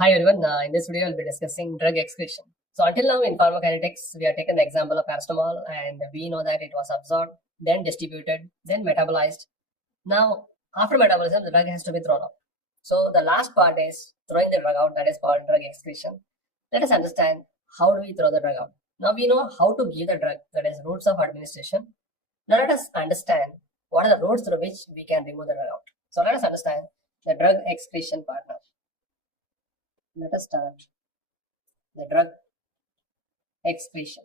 Hi everyone, in this video I'll be discussing drug excretion. So until now in pharmacokinetics, we have taken the example of paracetamol and we know that it was absorbed, then distributed, then metabolized. Now after metabolism, the drug has to be thrown out. So the last part is throwing the drug out, that is called drug excretion. Let us understand how do we throw the drug out. Now we know how to give the drug, that is routes of administration. Now let us understand what are the routes through which we can remove the drug out. So let us understand the drug excretion part now. Let us start the drug excretion.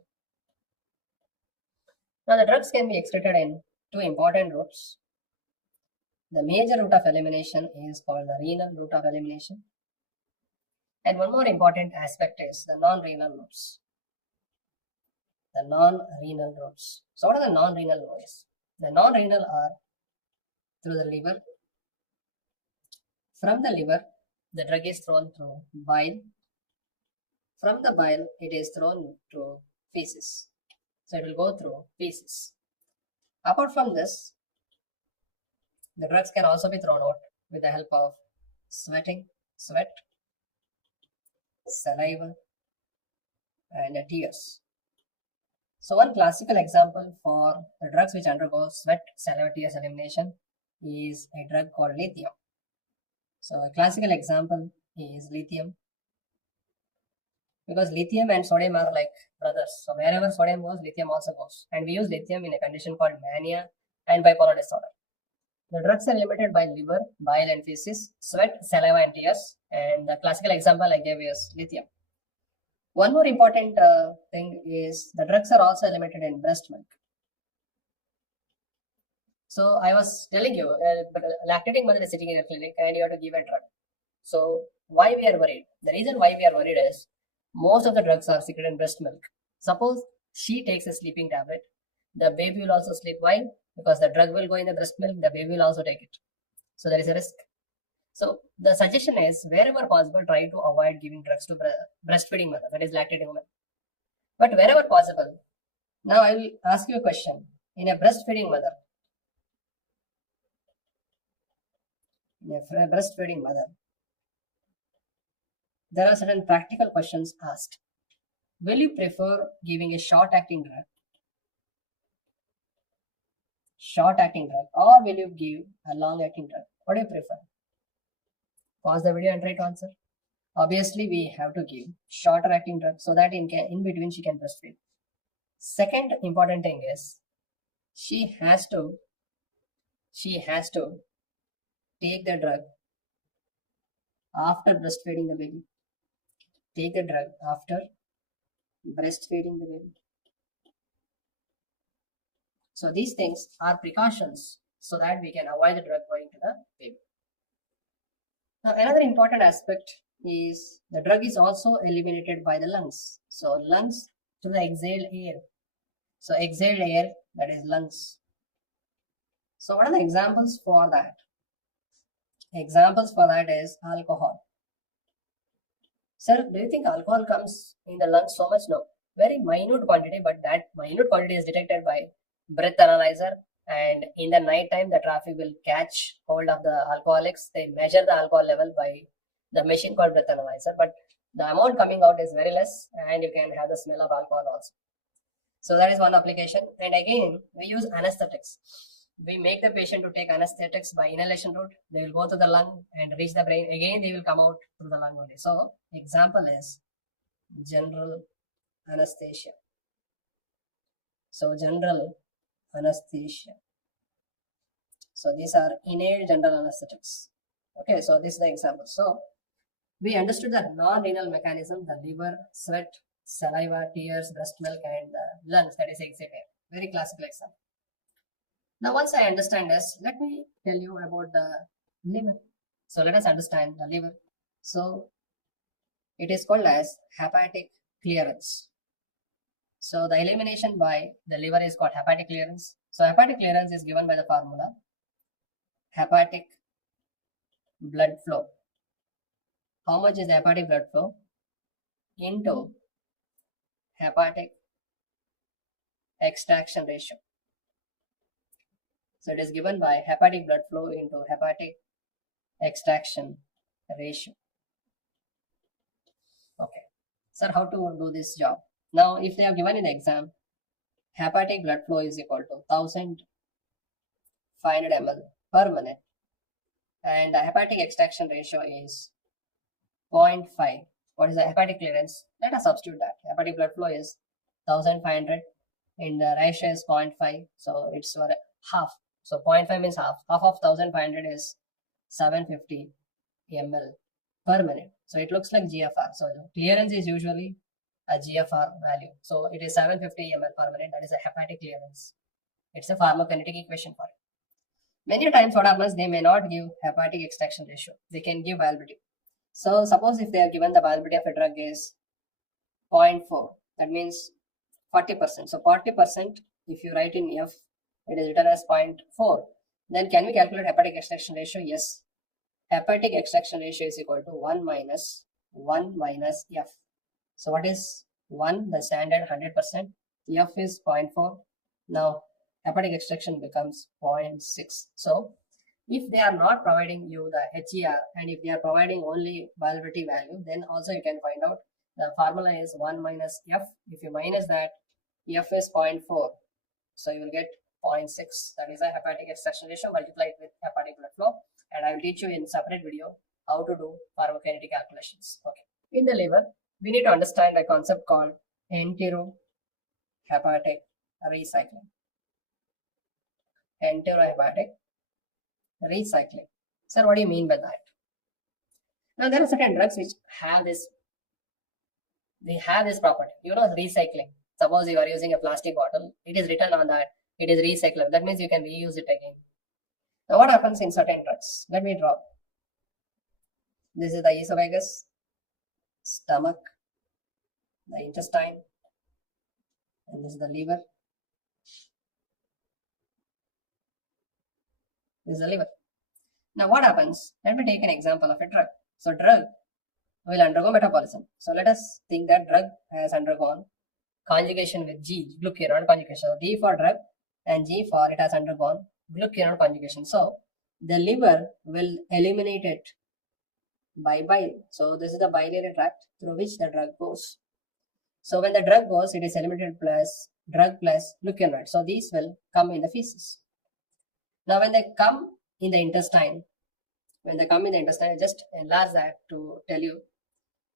Now the drugs can be excreted in two important routes. The major route of elimination is called the renal route of elimination. And one more important aspect is the non-renal routes. The non-renal routes. So what are the non-renal routes? The non-renal are through the liver. From the liver, the drug is thrown through bile. From the bile, it is thrown to feces. So it will go through feces. Apart from this, the drugs can also be thrown out with the help of sweat, saliva, and tears. So one classical example for the drugs which undergo sweat, saliva, tears elimination is a drug called lithium. So a classical example is lithium, because lithium and sodium are like brothers. So wherever sodium goes, lithium also goes. And we use lithium in a condition called mania and bipolar disorder. The drugs are limited by liver, bile and feces, sweat, saliva and tears. And the classical example I gave is lithium. One more important thing is the drugs are also limited in breast milk. So I was telling you, a lactating mother is sitting in a clinic and you have to give a drug. So why we are worried? The reason why we are worried is most of the drugs are secreted in breast milk. Suppose she takes a sleeping tablet, the baby will also sleep. Why? Because the drug will go in the breast milk, the baby will also take it. So there is a risk. So the suggestion is wherever possible, try to avoid giving drugs to breastfeeding mother, that is lactating woman. But wherever possible, now I will ask you a question. In a breastfeeding mother, there are certain practical questions asked. Will you prefer giving a short-acting drug, or will you give a long-acting drug? What do you prefer? Pause the video and try to answer. Obviously, we have to give shorter-acting drug so that in between she can breastfeed. Second important thing is she has to take the drug after breastfeeding the baby. Take the drug after breastfeeding the baby. So these things are precautions so that we can avoid the drug going to the baby. Now another important aspect is the drug is also eliminated by the lungs. So lungs to the exhaled air. So exhaled air, that is lungs. So what are the examples for that? Examples for that is alcohol. Sir, do you think alcohol comes in the lungs so much? No. Very minute quantity, but that minute quantity is detected by breath analyzer, and in the night time the traffic will catch hold of the alcoholics. They measure the alcohol level by the machine called breath analyzer, but the amount coming out is very less and you can have the smell of alcohol also. So that is one application. And again, we use anesthetics. We make the patient to take anesthetics by inhalation route. They will go to the lung and reach the brain. Again, they will come out through the lung only. So example is general anesthesia. So general anesthesia. So these are inhaled general anesthetics. Okay, so this is the example. So we understood the non-renal mechanism, the liver, sweat, saliva, tears, breast milk, and the lungs, that is exhaled air. Very classical example. Now once I understand this, let me tell you about the liver. So let us understand the liver. So it is called as hepatic clearance. So the elimination by the liver is called hepatic clearance. So hepatic clearance is given by the formula hepatic blood flow. How much is the hepatic blood flow into hepatic extraction ratio? So it is given by hepatic blood flow into hepatic extraction ratio. Sir, how to do this job? Now, if they have given in the exam, hepatic blood flow is equal to 1500 ml per minute, and the hepatic extraction ratio is 0.5. What is the hepatic clearance? Let us substitute that. Hepatic blood flow is 1500 and the ratio is 0.5, so it's half. So 0.5 means half. Half of 1500 is 750 ml per minute. So it looks like GFR. So the clearance is usually a GFR value. So it is 750 ml per minute. That is a hepatic clearance. It's a pharmacokinetic equation for it. Many times what happens, they may not give hepatic extraction ratio. They can give viability. So suppose if they are given the viability of a drug is 0.4, that means 40%. So 40%, if you write in F, it is written as 0.4. Then can we calculate hepatic extraction ratio? Yes. Hepatic extraction ratio is equal to 1 minus F. So what is 1? The standard 100%. F is 0.4. Now hepatic extraction becomes 0.6. So if they are not providing you the HER and if they are providing only viability value, then also you can find out the formula is 1 minus F. If you minus that, F is 0.4. So you will get 0.6. That is a hepatic extraction ratio multiplied with hepatic blood flow. And I will teach you in separate video how to do pharmacokinetic calculations. Okay. In the liver, we need to understand a concept called enterohepatic recycling. Enterohepatic recycling. Sir, what do you mean by that? Now there are certain drugs which have this. They have this property. You know, recycling. Suppose you are using a plastic bottle, it is written on that it is recyclable. That means you can reuse it again. Now what happens in certain drugs? Let me draw. This is the esophagus, stomach, the intestine, and this is the liver. This is the liver. Now what happens? Let me take an example of a drug. So drug will undergo metabolism. So let us think that drug has undergone conjugation with G, glucuronide conjugation. So D for drug and G for it has undergone glucuronide conjugation. So the liver will eliminate it by bile. So this is the biliary tract through which the drug goes. So when the drug goes, it is eliminated plus drug plus glucuronide. So these will come in the feces. Now when they come in the intestine, I just enlarge that to tell you.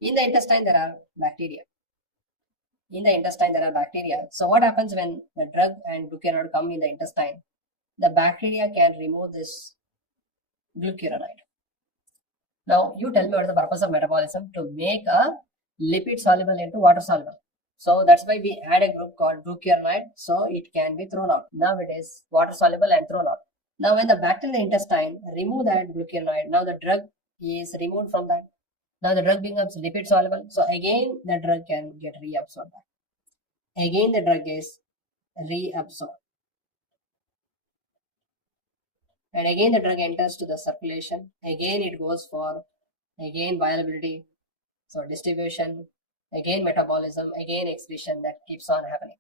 In the intestine there are bacteria. So what happens when the drug and glucuronide come in the intestine? The bacteria can remove this glucuronide. Now you tell me what is the purpose of metabolism? To make a lipid soluble into water soluble. So that's why we add a group called glucuronide, so it can be thrown out. Now it is water soluble and thrown out. Now when the bacteria in the intestine remove that glucuronide, now the drug is removed from that. Now the drug becomes lipid soluble. So again the drug can get reabsorbed back. Again the drug is reabsorbed. And again the drug enters to the circulation. Again it goes for viability. So distribution, again metabolism, again excretion, that keeps on happening.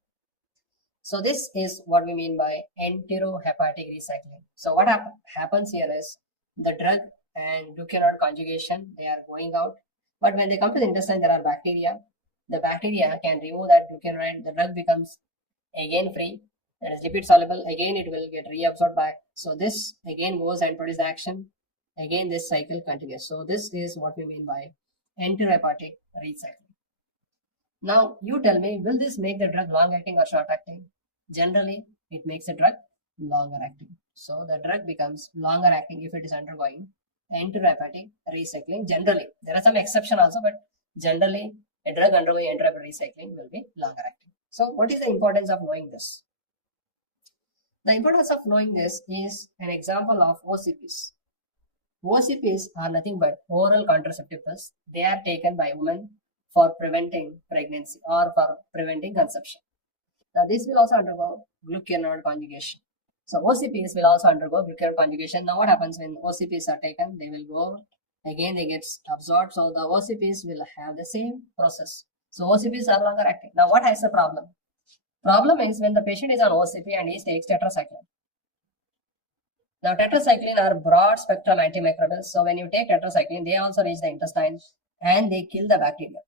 So this is what we mean by enterohepatic recycling. So what happens here is the drug and glucuronide conjugation, they are going out. But when they come to the intestine, there are bacteria. The bacteria can remove that glucuronide. The drug becomes again free. That is lipid soluble. Again, it will get reabsorbed back. So this again goes and produces action. Again, this cycle continues. So this is what we mean by enterohepatic recycling. Now you tell me, will this make the drug long acting or short acting? Generally, it makes the drug longer acting. So the drug becomes longer acting if it is undergoing enterohepatic recycling. Generally, there are some exceptions also, but generally a drug undergoing enterohepatic recycling will be longer acting. So what is the importance of knowing this? The importance of knowing this is an example of OCPs. OCPs are nothing but oral contraceptive pills. They are taken by women for preventing pregnancy or for preventing conception. Now this will also undergo glucuronide conjugation. So OCPs will also undergo glucuronide conjugation. Now what happens when OCPs are taken? They will go, again they get absorbed. So the OCPs will have the same process. So OCPs are longer acting. Now what is the problem? Problem is when the patient is on OCP and he takes tetracycline. Now tetracycline are broad spectrum antimicrobials. So when you take tetracycline, they also reach the intestine and they kill the bacteria.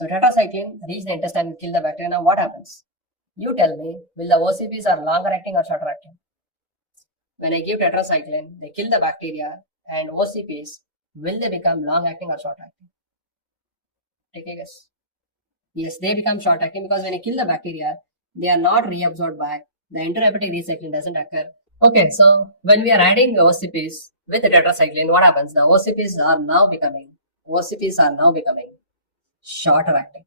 So tetracycline reach the intestine and kill the bacteria. Now what happens? You tell me, will the OCPs are longer acting or shorter acting? When I give tetracycline, they kill the bacteria, and OCPs, will they become long acting or short acting? Take a guess. Yes, they become short acting because when you kill the bacteria, they are not reabsorbed back. The intrahepatic recycling doesn't occur. Okay, so when we are adding OCPs with the tetracycline, what happens? The OCPs are now becoming shorter acting.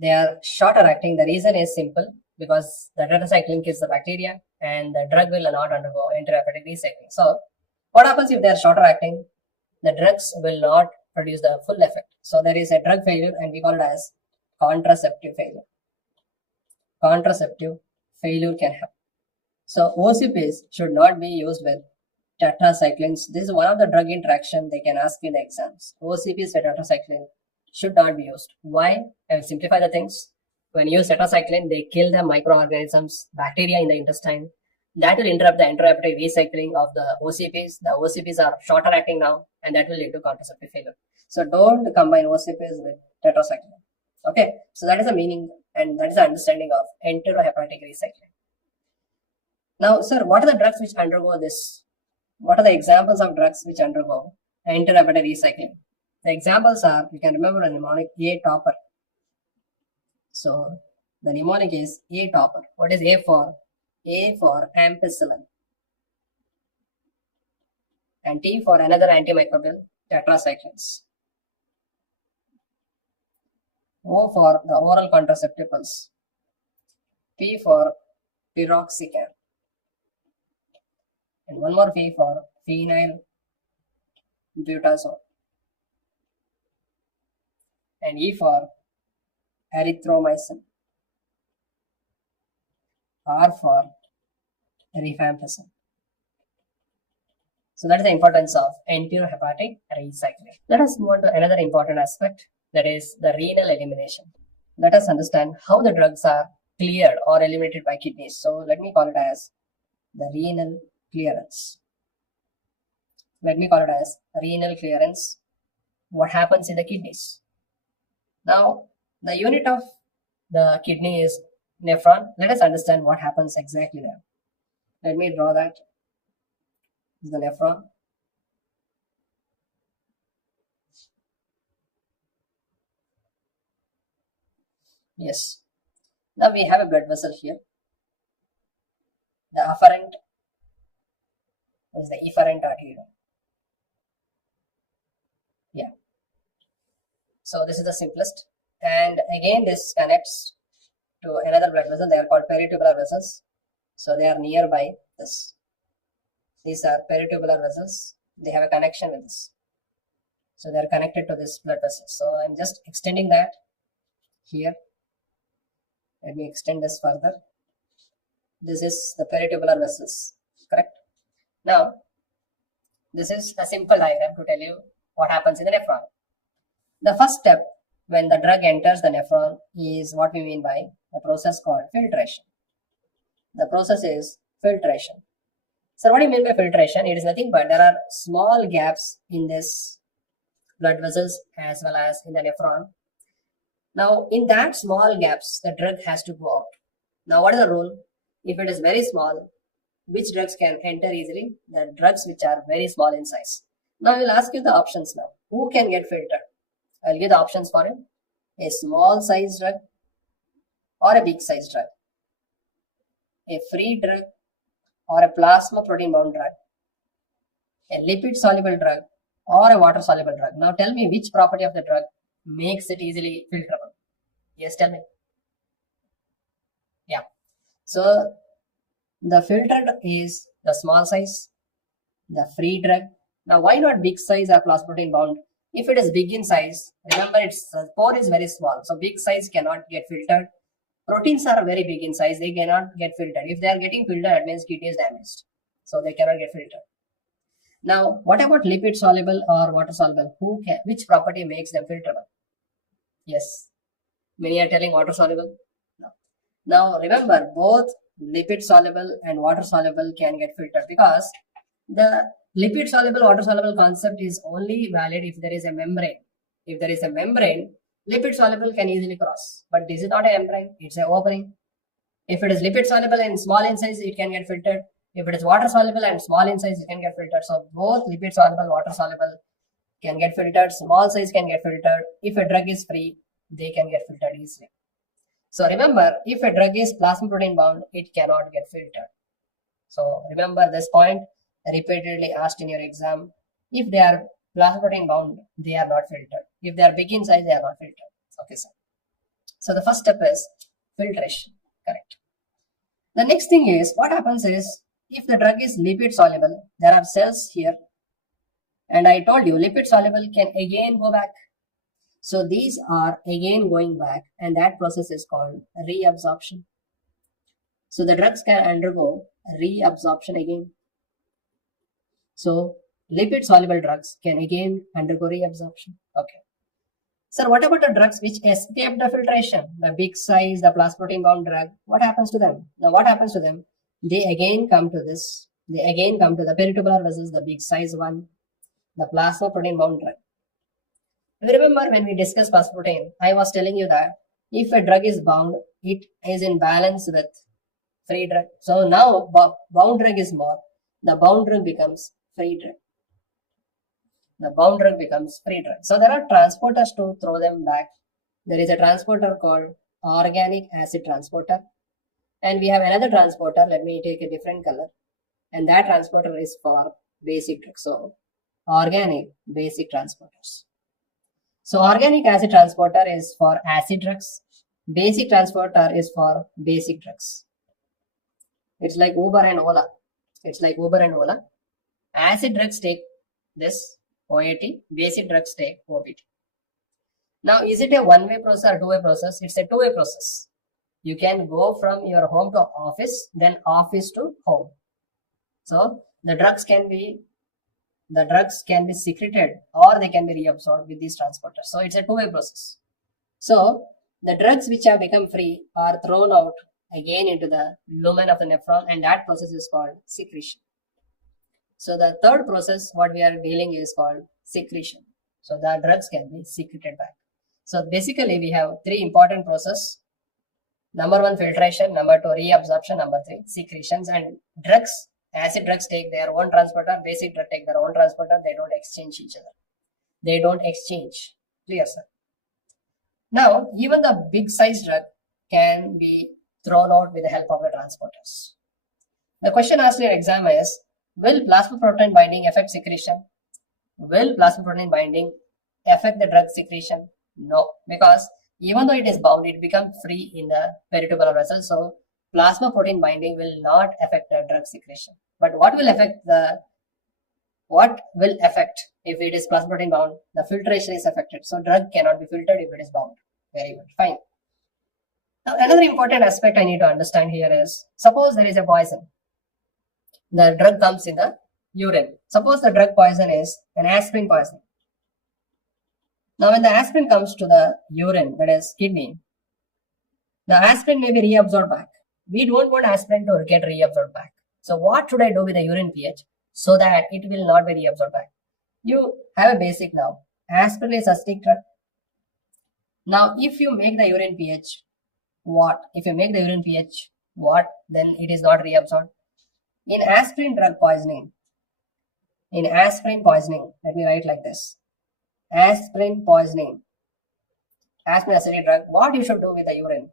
They are shorter acting. The reason is simple, because the tetracycline kills the bacteria and the drug will not undergo intrahepatic recycling. So what happens if they are shorter acting? The drugs will not produce the full effect. So there is a drug failure, and we call it as contraceptive failure. Contraceptive failure can happen. So OCPs should not be used with tetracyclines. This is one of the drug interaction they can ask in the exams. OCPs with tetracycline should not be used. Why? I will simplify the things. When you use tetracycline, they kill the microorganisms, bacteria in the intestine. That will interrupt the intrahepatic recycling of the OCPs. The OCPs are shorter acting now, and that will lead to contraceptive failure. So don't combine OCPs with tetracycline. Okay, so that is the meaning and that is the understanding of enterohepatic recycling. Now, sir, what are the drugs which undergo this? What are the examples of drugs which undergo enterohepatic recycling? The examples are, you can remember a mnemonic A topper. So the mnemonic is A topper. What is A for? A for ampicillin. And T for another antimicrobial, tetracyclines. O for the oral contraceptive pills. P for piroxicam. And one more P for phenyl butazone. And E for erythromycin. R for rifampicin. So that is the importance of enterohepatic recycling. Let us move on to another important aspect, that is the renal elimination. Let us understand how the drugs are cleared or eliminated by kidneys. So let me call it as the renal clearance. Let me call it as renal clearance. What happens in the kidneys? Now, the unit of the kidney is nephron. Let us understand what happens exactly there. Let me draw that. This is the nephron. Yes. Now we have a blood vessel here. The afferent is the efferent artery. Yeah. So this is the simplest. And again, this connects to another blood vessel. They are called peritubular vessels. So they are nearby this. These are peritubular vessels. They have a connection with this. So they are connected to this blood vessel. So I'm just extending that here. Let me extend this further. This is the peritubular vessels, correct? Now, this is a simple diagram to tell you what happens in the nephron. The first step when the drug enters the nephron is what we mean by the process called filtration. The process is filtration. So what do you mean by filtration? It is nothing but there are small gaps in this blood vessels as well as in the nephron. Now, in that small gaps, the drug has to go out. Now, what is the rule? If it is very small, which drugs can enter easily? The drugs which are very small in size. Now, I will ask you the options now. Who can get filtered? I will give the options for it. A small size drug or a big size drug. A free drug or a plasma protein bound drug. A lipid soluble drug or a water soluble drug. Now, tell me which property of the drug makes it easily filterable. Yes, tell me. Yeah. So the filtered is the small size, the free drug. Now, why not big size or plasma protein bound? If it is big in size, remember its pore is very small. So big size cannot get filtered. Proteins are very big in size. They cannot get filtered. If they are getting filtered, that means kidney is damaged. So they cannot get filtered. Now, what about lipid soluble or water soluble? Which property makes them filterable? Yes. Many are telling water soluble. No. Now, remember, both lipid soluble and water soluble can get filtered because the lipid soluble, water soluble concept is only valid if there is a membrane. If there is a membrane, lipid soluble can easily cross. But this is not a membrane, it's an opening. If it is lipid soluble and small in size, it can get filtered. If it is water soluble and small in size, it can get filtered. So both lipid soluble, water soluble can get filtered. Small size can get filtered. If a drug is free, they can get filtered easily. So remember, if a drug is plasma protein bound, it cannot get filtered. So remember this point, repeatedly asked in your exam. If they are plasma protein bound, they are not filtered. If they are big in size, they are not filtered. Okay, sir. So the first step is filtration. Correct. The next thing is, what happens is, if the drug is lipid soluble, there are cells here. And I told you, lipid soluble can again go back. So these are again going back, and that process is called reabsorption. So the drugs can undergo reabsorption again. So lipid soluble drugs can again undergo reabsorption. Okay. Sir, what about the drugs which escape the filtration? The big size, the plasma protein bound drug, what happens to them? Now what happens to them? They again come to this. They again come to the peritubular vessels, the big size one, the plasma protein bound drug. Remember when we discussed plasma protein, I was telling you that if a drug is bound, it is in balance with free drug. So now bound drug is more. The bound drug becomes free drug. The bound drug becomes free drug. So there are transporters to throw them back. There is a transporter called organic acid transporter. And we have another transporter. Let me take a different color. And that transporter is for basic drugs. So organic basic transporters. So organic acid transporter is for acid drugs. Basic transporter is for basic drugs. It's like Uber and Ola. It's like Uber and Ola. Acid drugs take this OAT. Basic drugs take OPT. Now, is it a one-way process or two-way process? It's a two-way process. You can go from your home to office, then office to home. So the drugs can be secreted or they can be reabsorbed with these transporters. So it's a two-way process. So the drugs which have become free are thrown out again into the lumen of the nephron, and that process is called secretion. So the third process what we are dealing is called secretion. So the drugs can be secreted back. So basically we have three important processes. Number one, filtration. Number two, reabsorption. Number three, secretions. And drugs, acid drugs take their own transporter, basic drug take their own transporter. They don't exchange each other. They don't exchange. Clear, sir? Now, even the big size drug can be thrown out with the help of the transporters. The question asked in your exam is, will plasma protein binding affect secretion? Will plasma protein binding affect the drug secretion? No, because even though it is bound, it becomes free in the peritubular vessel. So plasma protein binding will not affect the drug secretion. But what will affect if it is plasma protein bound? The filtration is affected. So drug cannot be filtered if it is bound. Very good. Fine. Now another important aspect I need to understand here is, suppose there is a poison. The drug comes in the urine. Suppose the drug poison is an aspirin poison. Now when the aspirin comes to the urine, that is kidney, the aspirin may be reabsorbed back. We don't want aspirin to get reabsorbed back. So what should I do with the urine pH so that it will not be reabsorbed back? You have a basic now. Aspirin is acidic drug. Now if you make the urine pH, what? If you make the urine pH, what? Then it is not reabsorbed. In aspirin drug poisoning, let me write like this. Aspirin poisoning, aspirin acidic drug, what you should do with the urine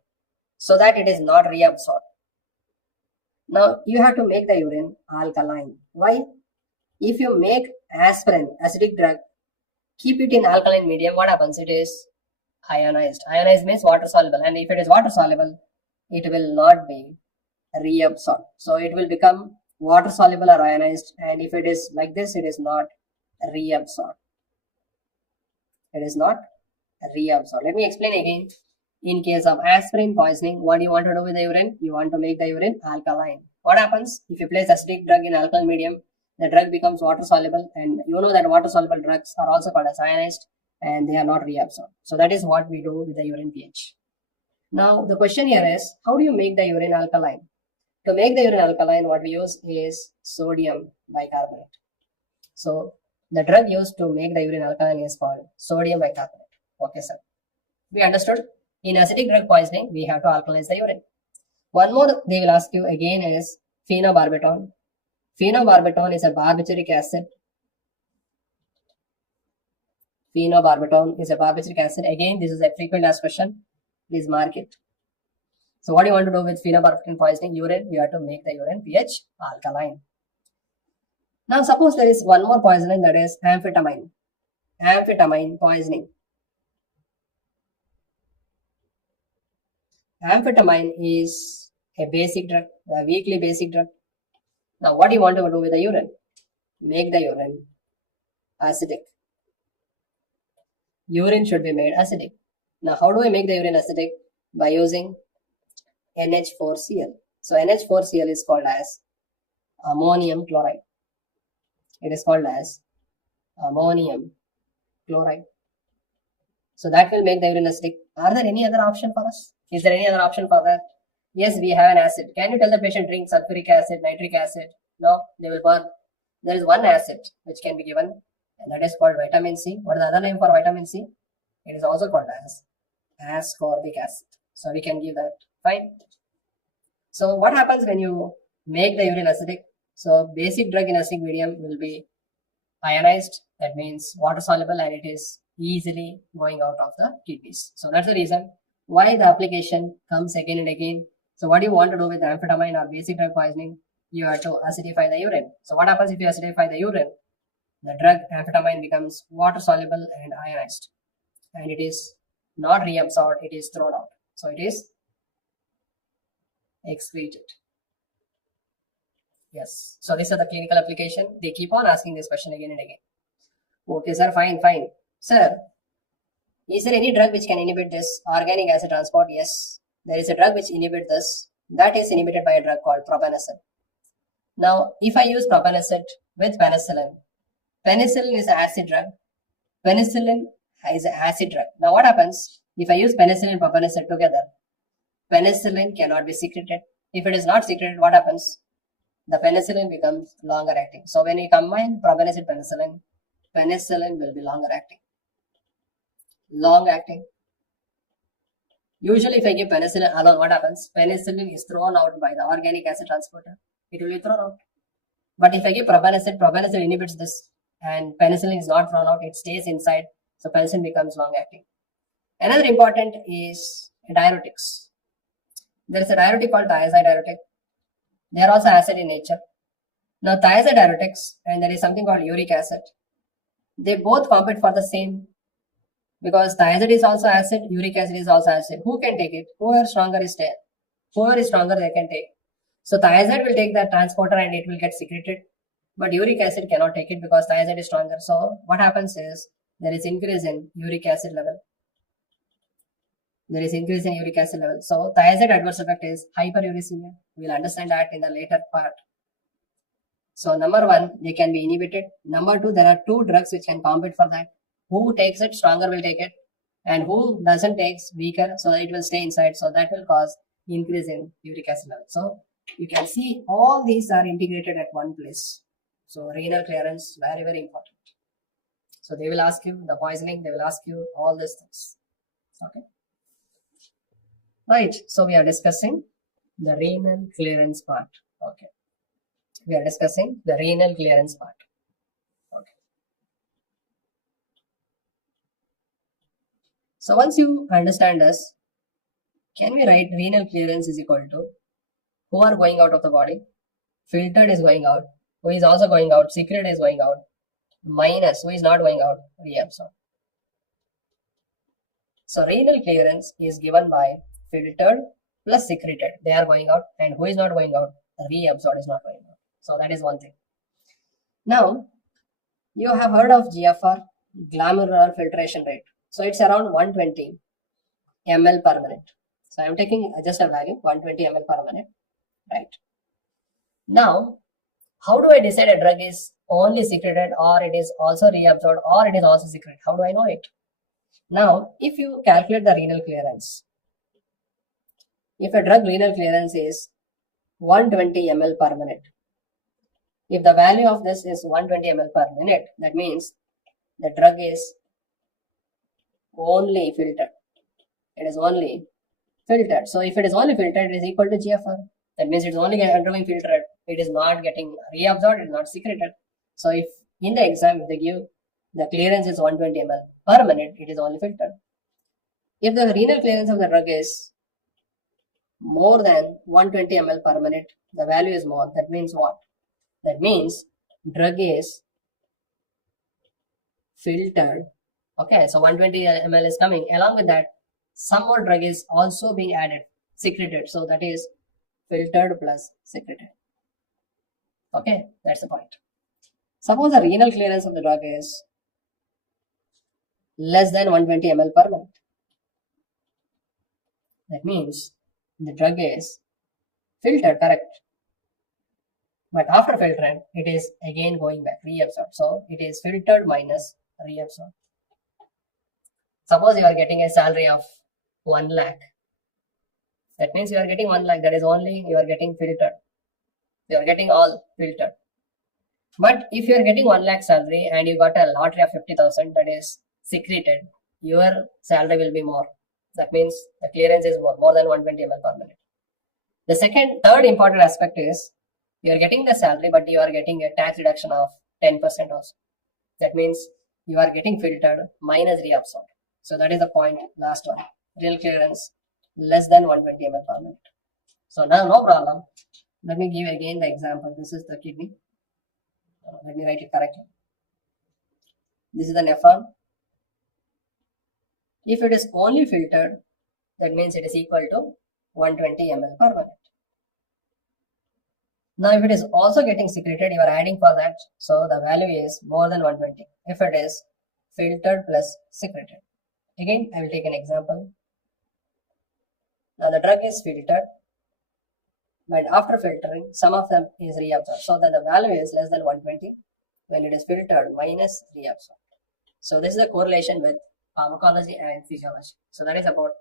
so that it is not reabsorbed? Now you have to make the urine alkaline. Why? If you make aspirin acidic drug, keep it in alkaline medium, what happens? It is ionized. Ionized means water soluble, and if it is water soluble, it will not be reabsorbed. So it will become water soluble or ionized, and if it is like this, it is not reabsorbed. It is not reabsorbed. Let me explain again. In case of aspirin poisoning, what do you want to do with the urine? You want to make the urine alkaline. What happens? If you place acidic drug in alkaline medium, the drug becomes water soluble, and you know that water soluble drugs are also called as ionized, and they are not reabsorbed. So that is what we do with the urine pH. Now the question here is, how do you make the urine alkaline? To make the urine alkaline, what we use is sodium bicarbonate. So the drug used to make the urine alkaline is called sodium bicarbonate. Okay, sir. We understood? In acidic drug poisoning, we have to alkalize the urine. One more they will ask you again is phenobarbital. Phenobarbital is a barbituric acid. Phenobarbital is a barbituric acid. Again, this is a frequent asked question. Please mark it. So what do you want to do with phenobarbital poisoning? Urine, you have to make the urine pH alkaline. Now suppose there is one more poisoning, that is amphetamine. Amphetamine poisoning. Amphetamine is a basic drug, a weakly basic drug. Now what do you want to do with the urine? Make the urine acidic. Urine should be made acidic. Now how do I make the urine acidic? By using NH4Cl. So NH4Cl is called as ammonium chloride. It is called as ammonium chloride. So that will make the urine acidic. Are there any other option for us? Is there any other option for that? Yes, we have an acid. Can you tell the patient drink sulfuric acid, nitric acid? No, they will burn. There is one acid which can be given, and that is called vitamin C. What is the other name for vitamin C? It is also called as ascorbic acid. So we can give that. Fine. So what happens when you make the urine acidic? So basic drug in acidic medium will be ionized. That means water soluble, and it is easily going out of the kidneys. So that's the reason why the application comes again and again. So what do you want to do with amphetamine or basic drug poisoning? You have to acidify the urine. So what happens if you acidify the urine? The drug amphetamine becomes water soluble and ionized, and it is not reabsorbed, it is thrown out. So it is excreted. Yes. So these are the clinical application. They keep on asking this question again and again. Okay, sir, fine. Sir, is there any drug which can inhibit this organic acid transport? Yes, there is a drug which inhibits this. That is inhibited by a drug called propanacid. Now, if I use propanacid with penicillin, penicillin is an acid drug. Penicillin is an acid drug. Now, what happens if I use penicillin and propanacid together? Penicillin cannot be secreted. If it is not secreted, what happens? The penicillin becomes longer acting. So when we combine propanacid penicillin, penicillin will be longer acting. Long acting. Usually if I give penicillin alone, what happens? Penicillin is thrown out by the organic acid transporter. It will be thrown out. But if I give propanacid, propanacid inhibits this, and penicillin is not thrown out, it stays inside. So penicillin becomes long acting. Another important is diuretics. There is a diuretic called thiazide diuretic. They are also acid in nature. Now thiazide diuretics, and there is something called uric acid. They both compete for the same, because thiazide is also acid, uric acid is also acid. Who can take it? Whoever is stronger is there. Whoever is stronger, they can take. So thiazide will take the transporter and it will get secreted. But uric acid cannot take it because thiazide is stronger. So what happens is there is increase in uric acid level. So thiazide adverse effect is hyperuricemia. We will understand that in the later part. So number one, they can be inhibited. Number two, there are two drugs which can compete for that. Who takes it, stronger will take it. And who doesn't take, weaker, so it will stay inside. So that will cause increase in uric acid level. So you can see all these are integrated at one place. So renal clearance, very, very important. So they will ask you the poisoning, they will ask you all these things. Okay. Right. So we are discussing the renal clearance part. Okay. We are discussing the renal clearance part. Okay. So once you understand this, can we write renal clearance is equal to who are going out of the body, filtered is going out, who is also going out, secreted is going out, minus who is not going out, reabsorbed. So renal clearance is given by filtered plus secreted, they are going out, and who is not going out, reabsorbed is not going out. So that is one thing. Now, you have heard of GFR, glomerular filtration rate. So it's around 120 ml per minute. So I'm taking just a value 120 ml per minute, right? Now, how do I decide a drug is only secreted, or it is also reabsorbed, or it is also secreted? How do I know it? Now, if you calculate the renal clearance, if a drug renal clearance is 120 ml per minute, if the value of this is 120 ml per minute, that means the drug is only filtered. It is only filtered. So if it is only filtered, it is equal to GFR. That means it is only undergoing filtered. It is not getting reabsorbed, it is not secreted. So if in the exam, if they give the clearance is 120 ml per minute, it is only filtered. If the renal clearance of the drug is more than 120 ml per minute, the value is more. That means what? That means drug is filtered. Okay, so 120 ml is coming. Along with that, some more drug is also being added, secreted. So that is filtered plus secreted. Okay, that's the point. Suppose the renal clearance of the drug is less than 120 ml per minute. That means the drug is filtered, correct? But after filtering, it is again going back, reabsorbed. So it is filtered minus reabsorbed. Suppose you are getting a salary of 1 lakh. That means you are getting 1 lakh. That is only you are getting filtered. You are getting all filtered. But if you are getting 1 lakh salary and you got a lottery of 50,000 that is secreted, your salary will be more. That means the clearance is more than 120 ml per minute. The third important aspect is you are getting the salary, but you are getting a tax reduction of 10% also. That means you are getting filtered minus reabsorbed. So that is the point, last one. Renal clearance less than 120 ml per minute. So now no problem. Let me give again the example. This is the kidney. Let me write it correctly. This is the nephron. If it is only filtered, that means it is equal to 120 ml per minute. Now if it is also getting secreted, you are adding for that. So the value is more than 120 if it is filtered plus secreted. Again, I will take an example. Now the drug is filtered, but after filtering, some of them is reabsorbed. So that the value is less than 120 when it is filtered minus reabsorbed. So this is the correlation with pharmacology and physiology. So that is about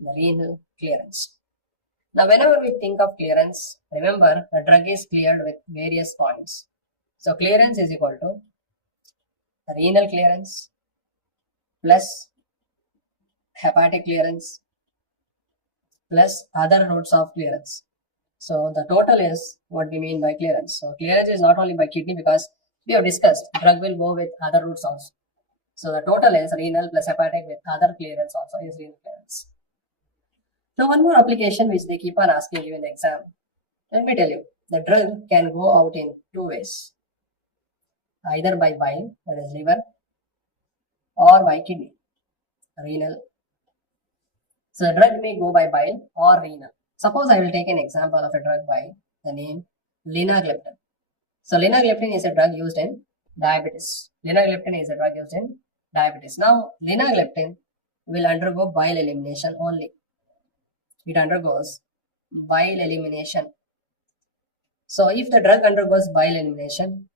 the renal clearance. Now whenever we think of clearance, remember the drug is cleared with various points. So clearance is equal to renal clearance plus hepatic clearance plus other routes of clearance. So the total is what we mean by clearance. So clearance is not only by kidney, because we have discussed drug will go with other routes also. So the total is renal plus hepatic with other clearance also is renal clearance. Now one more application which they keep on asking you in the exam. Let me tell you, the drug can go out in two ways. Either by bile, that is liver, or by kidney, renal. So the drug may go by bile or renal. Suppose I will take an example of a drug by the name linagliptin. So linagliptin is a drug used in diabetes. Linagliptin is a drug used in diabetes. Now linagliptin will undergo bile elimination only. It undergoes bile elimination. So if the drug undergoes bile elimination,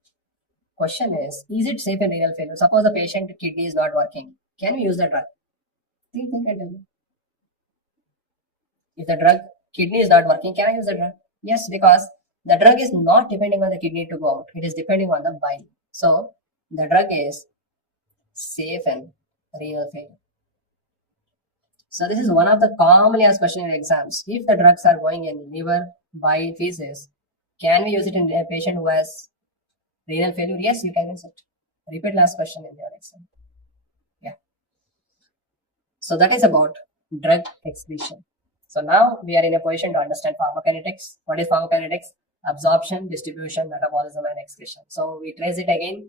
question is it safe in renal failure? Suppose the patient kidney is not working. Can we use the drug? Think and tell me. If the drug kidney is not working, can I use the drug? Yes, because the drug is not depending on the kidney to go out. It is depending on the bile. So the drug is safe in renal failure. So this is one of the commonly asked questions in exams. If the drugs are going in liver, bile, feces, can we use it in a patient who has renal failure? Yes, you can use it. Repeat last question in your exam. Yeah. So that is about drug excretion. So now we are in a position to understand pharmacokinetics. What is pharmacokinetics? Absorption, distribution, metabolism, and excretion. So we trace it again.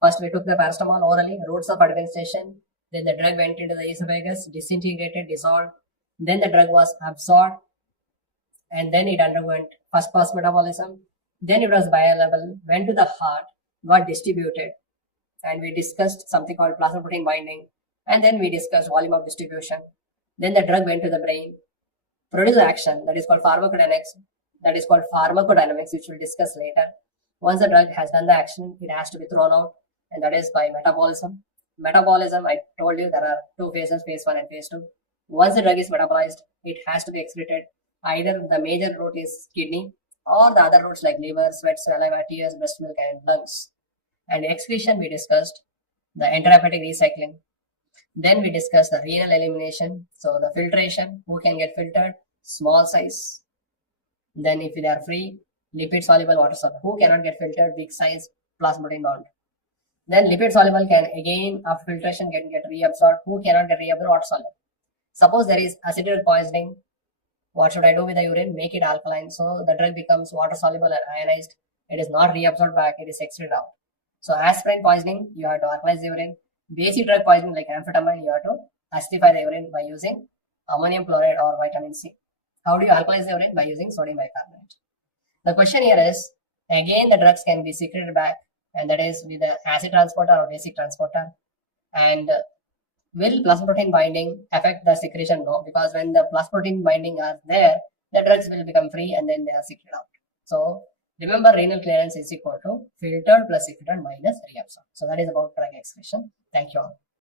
First we took the paracetamol orally, routes of administration. Then the drug went into the esophagus, disintegrated, dissolved. Then the drug was absorbed, and then it underwent first pass metabolism. Then it was bioavailable, went to the heart, got distributed, and we discussed something called plasma protein binding. And then we discussed volume of distribution. Then the drug went to the brain, produced action, that is called pharmacodynamics. Which we'll discuss later. Once the drug has done the action, it has to be thrown out, and that is by metabolism. Metabolism, I told you there are two phases, phase 1 and phase 2. Once the drug is metabolized, it has to be excreted. Either the major route is kidney, or the other routes like liver, sweat, saliva, tears, breast milk, and lungs. And excretion, we discussed the enterohepatic recycling. Then we discuss the renal elimination. So the filtration, who can get filtered, small size. Then if they are free, lipid soluble, water soluble. Who cannot get filtered, big size, plasma protein bound. Then lipid soluble can again after filtration get reabsorbed. Who cannot get reabsorbed, water soluble. Suppose there is acidic poisoning, what should I do with the urine? Make it alkaline. So the drug becomes water soluble and ionized. It is not reabsorbed back, it is excreted out. So aspirin poisoning, you have to alkalize the urine. Basic drug poisoning like amphetamine, you have to acidify the urine by using ammonium chloride or vitamin C. How do you alkalize the urine? By using sodium bicarbonate. The question here is, again the drugs can be secreted back, and that is with the acid transporter or basic transporter. And will plasma protein binding affect the secretion? No, because when the plasma protein binding are there, the drugs will become free and then they are secreted out. So remember, renal clearance is equal to filtered plus secreted minus reabsorbed. So that is about drug excretion. Thank you all.